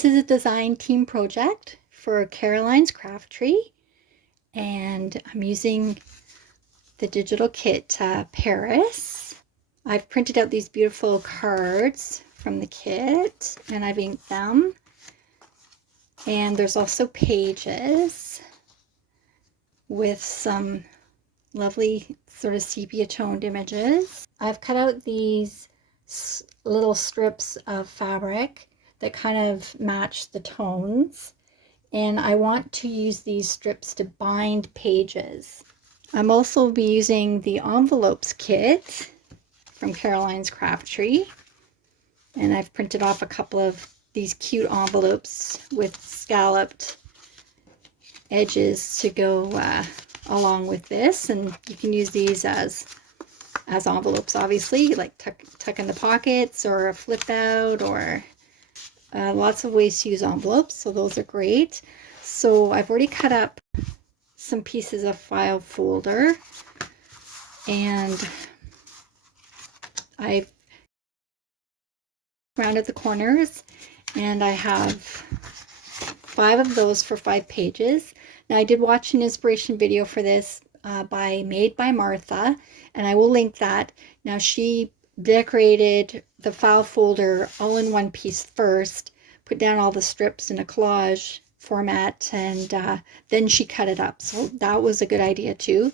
This is a design team project for Caroline's Craft Tree, and I'm using the digital kit Paris. I've printed out these beautiful cards from the kit and I've inked them. And there's also pages with some lovely sort of sepia toned images. I've cut out these little strips of fabric that kind of match the tones, and I want to use these strips to bind pages. I'm also be using the envelopes kit from Caroline's Craft Tree, and I've printed off a couple of these cute envelopes with scalloped edges to go along with this, and you can use these as envelopes, obviously, like tuck in the pockets or a flip out, or lots of ways to use envelopes, so those are great. So I've already cut up some pieces of file folder, and I've rounded the corners, and I have 5 of those for 5 pages. Now, I did watch an inspiration video for this made by Martha, and I will link that. Now, she decorated the file folder all in one piece first, put down all the strips in a collage format, and then she cut it up. So that was a good idea too.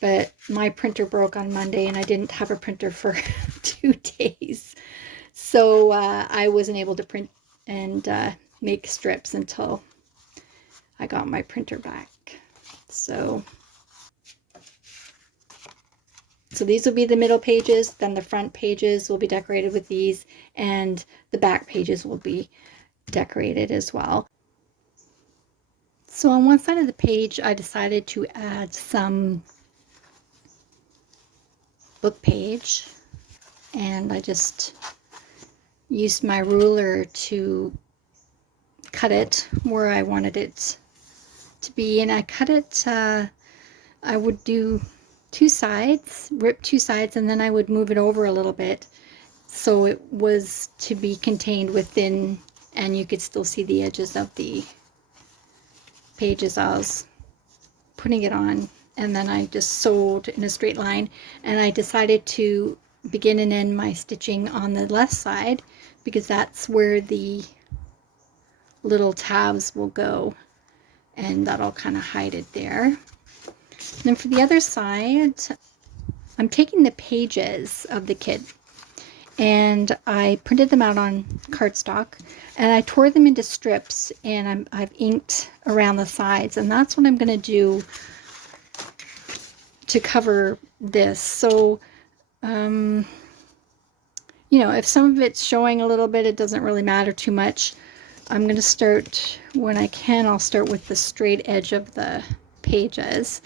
But my printer broke on Monday and I didn't have a printer for 2 days. So I wasn't able to print and make strips until I got my printer back. So these will be the middle pages, then the front pages will be decorated with these, and the back pages will be decorated as well. So on one side of the page, I decided to add some book page, and I just used my ruler to cut it where I wanted it to be, and I cut it, I would do 2 sides, rip 2 sides, and then I would move it over a little bit so it was to be contained within, and you could still see the edges of the pages I was putting it on. And then I just sewed in a straight line, and I decided to begin and end my stitching on the left side because that's where the little tabs will go, and that'll kind of hide it there. And then for the other side, I'm taking the pages of the kit and I printed them out on cardstock, and I tore them into strips, and I've inked around the sides, and that's what I'm going to do to cover this. So you know, if some of it's showing a little bit, it doesn't really matter too much. I'm going to start, when I can, I'll start with the straight edge of the pages.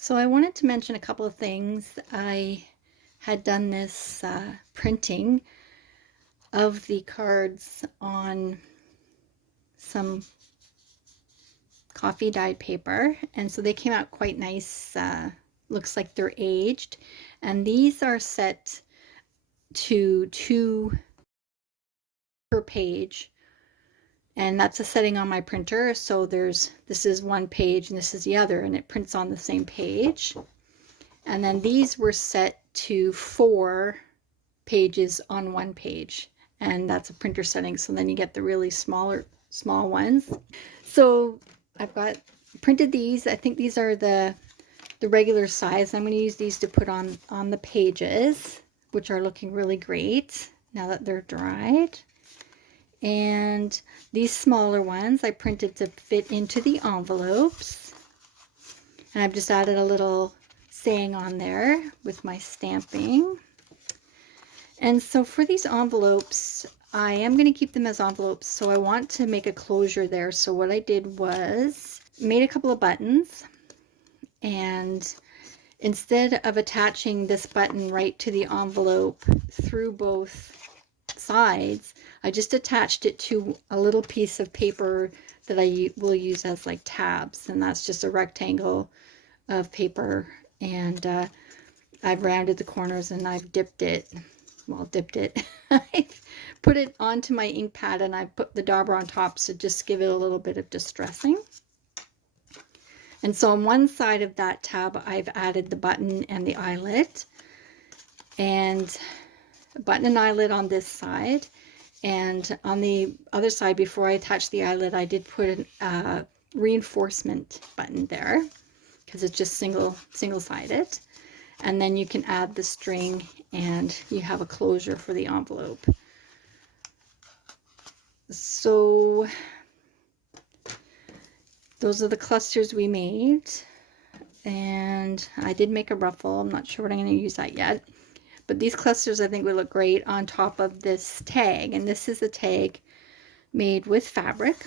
So I wanted to mention a couple of things. I had done this printing of the cards on some coffee dyed paper, and so they came out quite nice. Looks like they're aged, and these are set to 2 per page, and that's a setting on my printer. So this is one page and this is the other, and it prints on the same page. And then these were set to 4 pages on one page, and that's a printer setting. So then you get the really small ones. So I've got printed these. I think these are the regular size. I'm going to use these to put on the pages, which are looking really great now that they're dried. And these smaller ones I printed to fit into the envelopes, and I've just added a little saying on there with my stamping. And so for these envelopes, I am going to keep them as envelopes, so I want to make a closure there. So what I did was made a couple of buttons, and instead of attaching this button right to the envelope through both sides, I just attached it to a little piece of paper that I will use as like tabs, and that's just a rectangle of paper, and I've rounded the corners and I've dipped it. I've put it onto my ink pad, and I've put the dauber on top, so just give it a little bit of distressing. And so on one side of that tab, I've added the button and the eyelet, and a button and eyelet on this side. And on the other side, before I attached the eyelet, I did put a reinforcement button there, because it's just single-sided. And then you can add the string, and you have a closure for the envelope. So those are the clusters we made, and I did make a ruffle. I'm not sure what I'm going to use that yet, but these clusters I think would look great on top of this tag. And this is a tag made with fabric.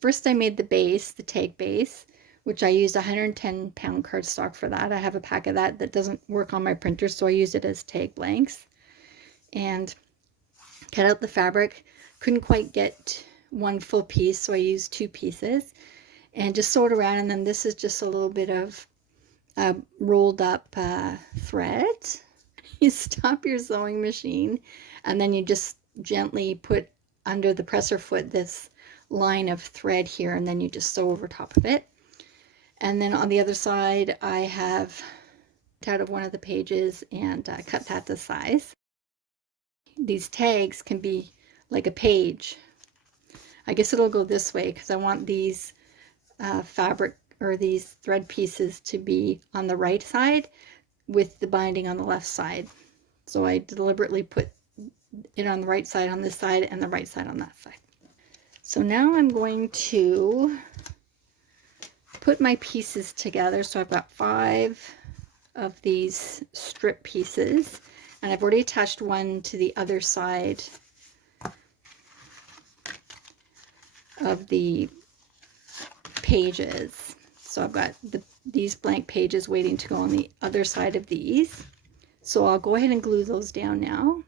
First I made the base, the tag base, which I used 110-pound cardstock for that. I have a pack of that doesn't work on my printer, so I use it as tag blanks. And cut out the fabric. Couldn't quite get one full piece, so I used 2 pieces. And just sew it around, and then this is just a little bit of rolled up thread. You stop your sewing machine, and then you just gently put under the presser foot this line of thread here, and then you just sew over top of it. And then on the other side, I have out of one of the pages and cut that to size. These tags can be like a page. I guess it'll go this way because I want these fabric or these thread pieces to be on the right side with the binding on the left side. So I deliberately put it on the right side on this side and the right side on that side. So now I'm going to put my pieces together. So I've got 5 of these strip pieces, and I've already attached one to the other side of the pages. So I've got these blank pages waiting to go on the other side of these. So I'll go ahead and glue those down now.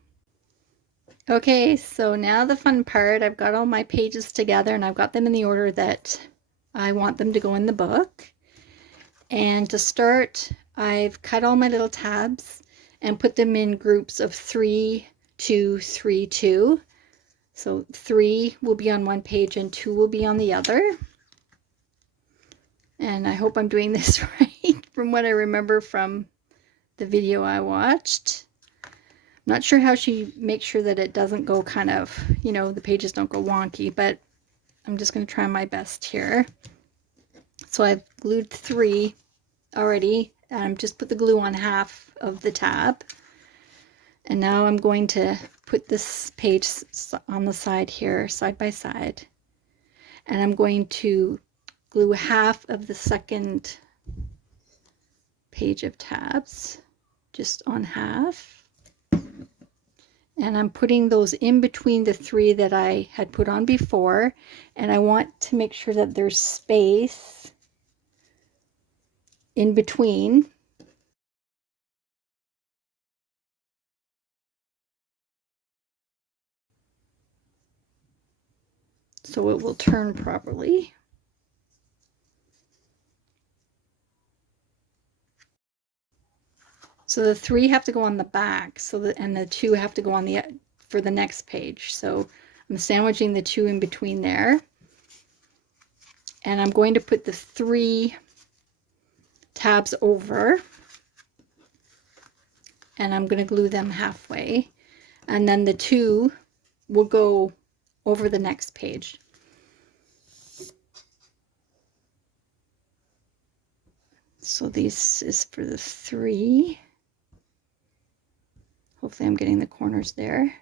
Okay, so now the fun part. I've got all my pages together, and I've got them in the order that I want them to go in the book. And to start, I've cut all my little tabs and put them in groups of 3, 2, 3, 2. So 3 will be on one page and 2 will be on the other. And I hope I'm doing this right from what I remember from the video I watched. I'm not sure how she makes sure that it doesn't go kind of, you know, the pages don't go wonky, but I'm just going to try my best here. So I've glued 3 already. Just put the glue on half of the tab. And now I'm going to put this page on the side here, side by side. And I'm going to glue half of the second page of tabs, just on half. And I'm putting those in between the 3 that I had put on before. And I want to make sure that there's space in between. So it will turn properly. So the 3 have to go on the back, and the 2 have to go on for the next page. So I'm sandwiching the 2 in between there. And I'm going to put the 3 tabs over. And I'm going to glue them halfway. And then the 2 will go over the next page. So this is for the 3. Hopefully I'm getting the corners there.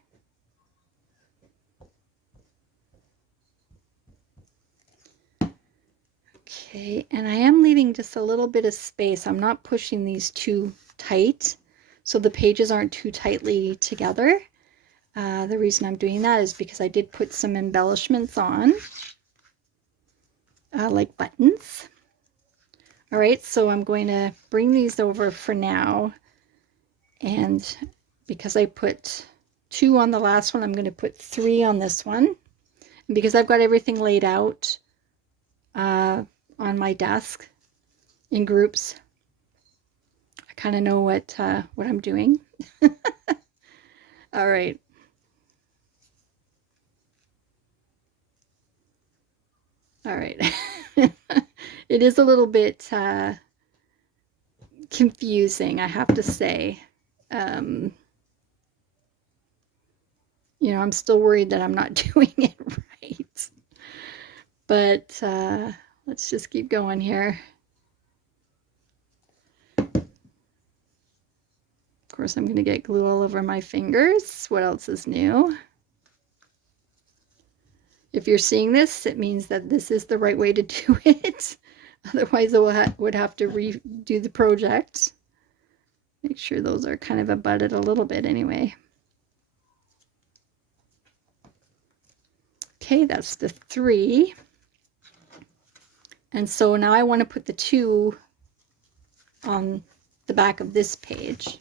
Okay, and I am leaving just a little bit of space. I'm not pushing these too tight, so the pages aren't too tightly together. The reason I'm doing that is because I did put some embellishments on, like buttons. All right, so I'm going to bring these over for now. And because I put 2 on the last one, I'm going to put 3 on this one. And because I've got everything laid out on my desk in groups, I kind of know what I'm doing. All right. All right. It is a little bit confusing, I have to say. You know, I'm still worried that I'm not doing it right. But let's just keep going here. Of course, I'm going to get glue all over my fingers. What else is new? If you're seeing this, it means that this is the right way to do it. Otherwise, I would have to redo the project. Make sure those are kind of abutted a little bit anyway. Okay, that's the 3. And so now I want to put the 2 on the back of this page.